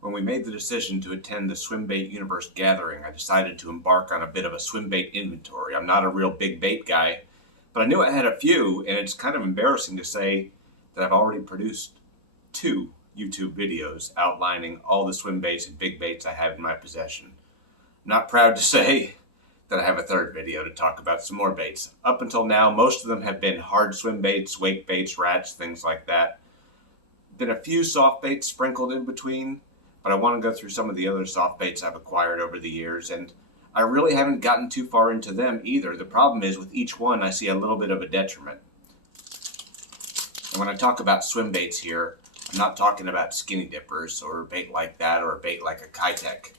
When we made the decision to attend the Swimbait Universe gathering, I decided to embark on a bit of a swimbait inventory. I'm not a real big bait guy, but I knew I had a few, and it's kind of embarrassing to say that I've already produced 2 YouTube videos outlining all the swim baits and big baits I have in my possession. I'm not proud to say that I have a 3rd video to talk about some more baits. Up until now, most of them have been hard swim baits, wake baits, rats, things like that. Been a few soft baits sprinkled in between, but I want to go through some of the other soft baits I've acquired over the years, and I really haven't gotten too far into them either. The problem is with each one I see a little bit of a detriment. And when I talk about swim baits here, I'm not talking about skinny dippers or a bait like that or a bait like a Keitech.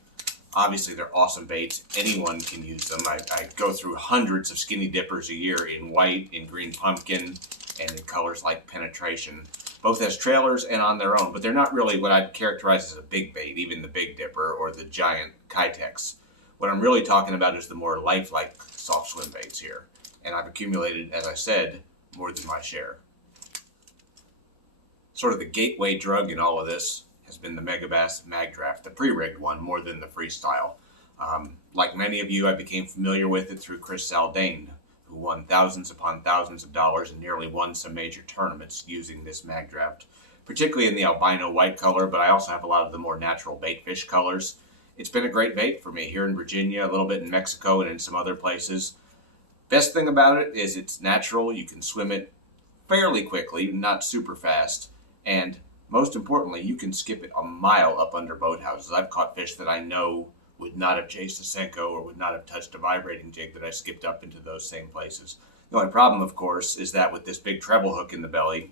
Obviously they're awesome baits. Anyone can use them. I go through hundreds of skinny dippers a year in white, in green pumpkin, and in colors like penetration, both as trailers and on their own, but they're not really what I'd characterize as a big bait, even the Big Dipper or the giant Keitechs. What I'm really talking about is the more lifelike soft swim baits here, and I've accumulated, as I said, more than my share. Sort of the gateway drug in all of this has been the Megabass Magdraft, the Prerigged one, more than the Freestyle. Like many of you, I became familiar with it through Chris Zaldane, who won thousands upon thousands of dollars and nearly won some major tournaments using this Magdraft, particularly in the albino white color, but I also have a lot of the more natural bait fish colors. It's been a great bait for me here in Virginia, a little bit in Mexico and in some other places. Best thing about it is it's natural. You can swim it fairly quickly, not super fast, and most importantly, you can skip it a mile up under boathouses. I've caught fish that I know would not have chased a Senko or would not have touched a vibrating jig that I skipped up into those same places. The only problem, of course, is that with this big treble hook in the belly,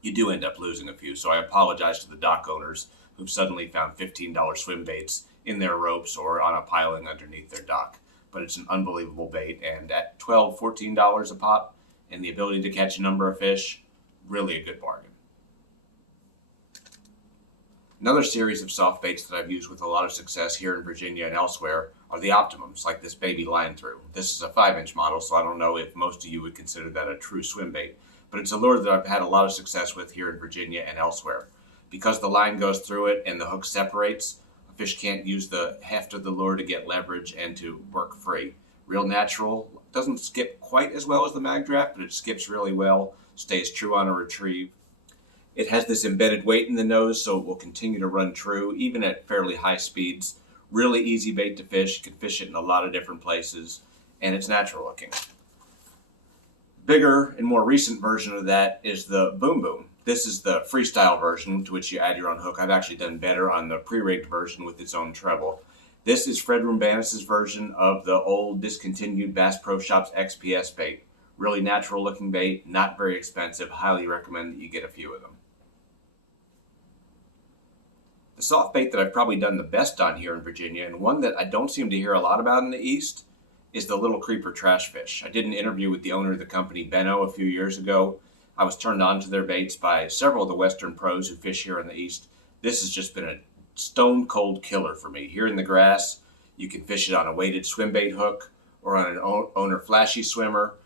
you do end up losing a few. So I apologize to the dock owners who've suddenly found $15 swim baits in their ropes or on a piling underneath their dock. But it's an unbelievable bait, and at $12, $14 a pop and the ability to catch a number of fish, really a good bargain. Another series of soft baits that I've used with a lot of success here in Virginia and elsewhere are the Optimums, like this baby line through. This is a 5-inch model, so I don't know if most of you would consider that a true swim bait, but it's a lure that I've had a lot of success with here in Virginia and elsewhere. Because the line goes through it and the hook separates, a fish can't use the heft of the lure to get leverage and to work free. Real natural, doesn't skip quite as well as the Magdraft, but it skips really well, stays true on a retrieve. It has this embedded weight in the nose, so it will continue to run true, even at fairly high speeds. Really easy bait to fish. You can fish it in a lot of different places, and it's natural looking. Bigger and more recent version of that is the Boom Boom. This is the freestyle version to which you add your own hook. I've actually done better on the pre-rigged version with its own treble. This is Fred Rumbanis' version of the old discontinued Bass Pro Shops XPS bait. Really natural looking bait, not very expensive. Highly recommend that you get a few of them. The soft bait that I've probably done the best on here in Virginia, and one that I don't seem to hear a lot about in the East, is the little creeper trash fish. I did an interview with the owner of the company, Benno, a few years ago. I was turned on to their baits by several of the Western pros who fish here in the East. This has just been a stone cold killer for me. Here in the grass, you can fish it on a weighted swim bait hook or on an owner flashy swimmer.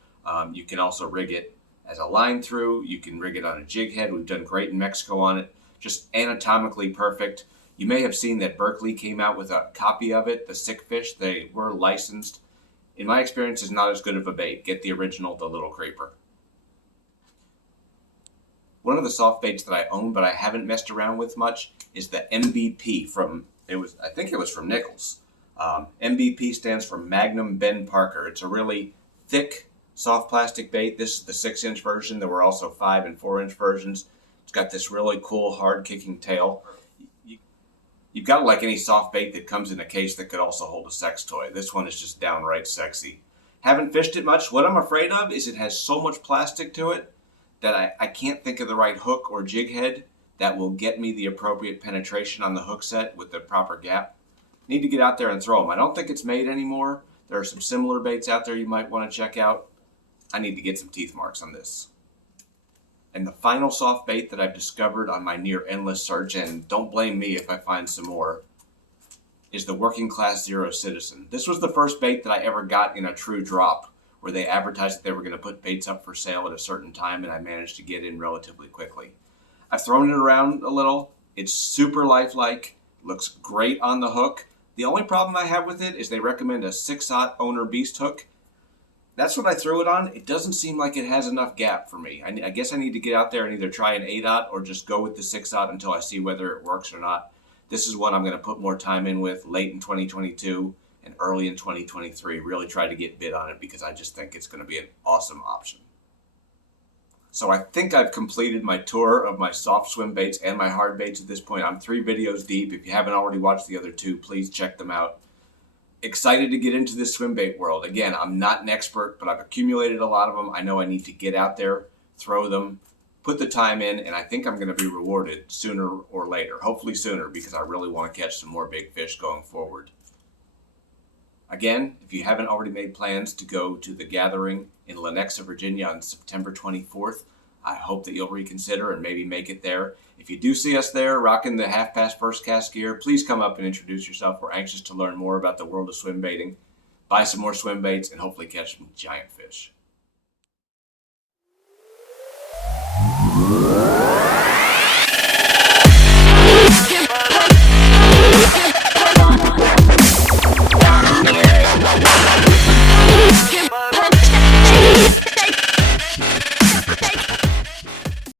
You can also rig it as a line through. You can rig it on a jig head. We've done great in Mexico on it. Just anatomically perfect. You may have seen that Berkeley came out with a copy of it, the Sick Fish. They were licensed. In my experience, it's not as good of a bait. Get the original, the little creeper. One of the soft baits that I own but I haven't messed around with much is the MBP from, I think it was from Nichols. MBP stands for Magnum Ben Parker. It's a really thick, soft plastic bait. This is the 6-inch version. There were also 5 and 4-inch versions. It's got this really cool, hard-kicking tail. You've got like any soft bait that comes in a case that could also hold a sex toy. This one is just downright sexy. Haven't fished it much. What I'm afraid of is it has so much plastic to it that I can't think of the right hook or jig head that will get me the appropriate penetration on the hook set with the proper gap. Need to get out there and throw them. I don't think it's made anymore. There are some similar baits out there you might want to check out. I need to get some teeth marks on this. And the final soft bait that I've discovered on my near endless search, and don't blame me if I find some more, is the Working Class Zero Citizen. This was the first bait that I ever got in a true drop, where they advertised that they were going to put baits up for sale at a certain time, and I managed to get in relatively quickly. I've thrown it around a little. It's super lifelike, looks great on the hook. The only problem I have with it is they recommend a 6/0 owner beast hook. That's what I threw it on. It doesn't seem like it has enough gap for me. I guess I need to get out there and either try an 8/0 or just go with the 6/0 until I see whether it works or not. This is one I'm going to put more time in with late in 2022 and early in 2023. Really try to get bid on it because I just think it's going to be an awesome option. So I think I've completed my tour of my soft swim baits and my hard baits at this point. I'm 3 videos deep. If you haven't already watched the other 2, please check them out. Excited to get into this swim bait world. Again, I'm not an expert, but I've accumulated a lot of them. I know I need to get out there, throw them, put the time in, and I think I'm going to be rewarded sooner or later. Hopefully sooner, because I really want to catch some more big fish going forward. Again, if you haven't already made plans to go to the gathering in Lenexa, Virginia on September 24th, I hope that you'll reconsider and maybe make it there. If you do see us there rocking the half-past first cast gear, please come up and introduce yourself. We're anxious to learn more about the world of swim baiting, buy some more swim baits, and hopefully catch some giant fish.